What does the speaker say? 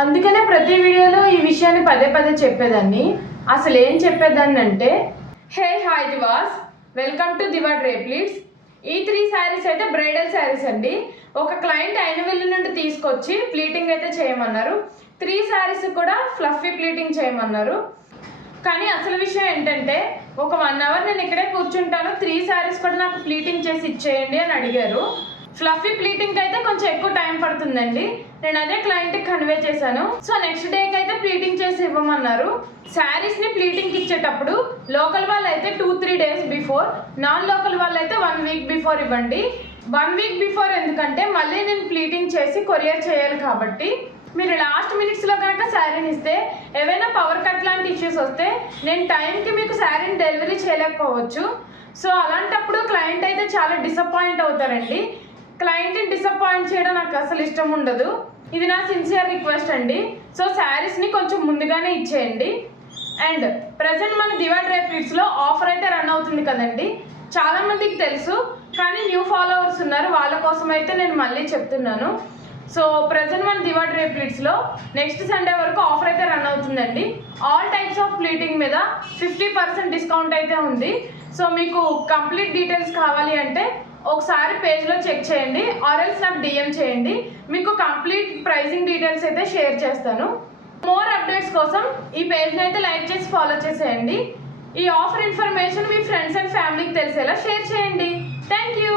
అందుకనే ప్రతి వీడియోలో ఈ విషయాన్ని పదే పదే చెప్పేదాన్ని. అసలు ఏం చెప్పేదాన్ని అంటే, hey hi divas, welcome to Diva Drape Pleats. ఈ 3 శారీస్ అయితే బ్రైడల్ శారీస్ అండి. ఒక క్లయింట్ అయినవెల్లి నుండి తీసుకొచ్చి ప్లీటింగ్ అయితే చేయమన్నారు. 3 శారీస్ కూడా ఫ్లఫీ ప్లీటింగ్ చేయమన్నారు. కానీ అసలు విషయం ఏంటంటే, ఒక 1 అవర్ నేను ఇక్కడే కూర్చుంటాను, 3 శారీస్ కూడా నాకు ప్లీటింగ్ చేసి ఇచ్చేయండి అని అడిగారు. ఫ్లఫీ ప్లీటింగ్ అయితే కొంచెం ఎక్కువ టైం పడుతుందండి. నేను అదే క్లయింట్కి కన్వే చేశాను. సో నెక్స్ట్ డేకి అయితే ప్లీటింగ్ చేసి ఇవ్వమన్నారు. శారీస్ని ప్లీటింగ్కి ఇచ్చేటప్పుడు లోకల్ వాళ్ళు అయితే 2-3 డేస్ బిఫోర్, నాన్ లోకల్ వాళ్ళు అయితే 1 వీక్ బిఫోర్ ఇవ్వండి. 1 వీక్ బిఫోర్ ఎందుకంటే మళ్ళీ నేను ప్లీటింగ్ చేసి కొరియర్ చేయాలి కాబట్టి. మీరు లాస్ట్ మినిట్స్లో కనుక శారీని ఇస్తే ఏవైనా పవర్ కట్ లాంటి ఇష్యూస్ వస్తే నేను టైంకి మీకు శారీని డెలివరీ చేయలేకపోవచ్చు. సో అలాంటప్పుడు క్లయింట్ అయితే చాలా డిసప్పాయింట్ అవుతారండి. క్లయింట్ని డిసప్పాయింట్ చేయడం నాకు అసలు ఇష్టం ఉండదు. ఇది నా సిన్సియర్ రిక్వెస్ట్ అండి. సో శారీస్ని కొంచెం ముందుగానే ఇచ్చేయండి. అండ్ ప్రజెంట్ మన దివా డ్రేప్లీట్స్లో ఆఫర్ అయితే రన్ అవుతుంది కదండి. చాలామందికి తెలుసు, కానీ న్యూ ఫాలోవర్స్ ఉన్నారు, వాళ్ళ కోసం అయితే నేను మళ్ళీ చెప్తున్నాను. సో ప్రజెంట్ మన దివా డ్రేప్లీట్స్లో నెక్స్ట్ సండే వరకు ఆఫర్ అయితే రన్ అవుతుందండి. ఆల్ టైప్స్ ఆఫ్ ప్లీటింగ్ మీద 50% డిస్కౌంట్ అయితే ఉంది. సో మీకు కంప్లీట్ డీటెయిల్స్ కావాలి అంటే ఒకసారి పేజ్లో చెక్ చేయండి, ఆర్ఎల్స్ నాకు డిఎం చేయండి. మీకు కంప్లీట్ ప్రైజింగ్ డీటెయిల్స్ అయితే షేర్ చేస్తాను. మోర్ అప్డేట్స్ కోసం ఈ పేజ్ని అయితే లైక్ చేసి ఫాలో చేసేయండి. ఈ offer information me friends and ఫ్యామిలీకి తెలిసేలా షేర్ చేయండి. Thank you.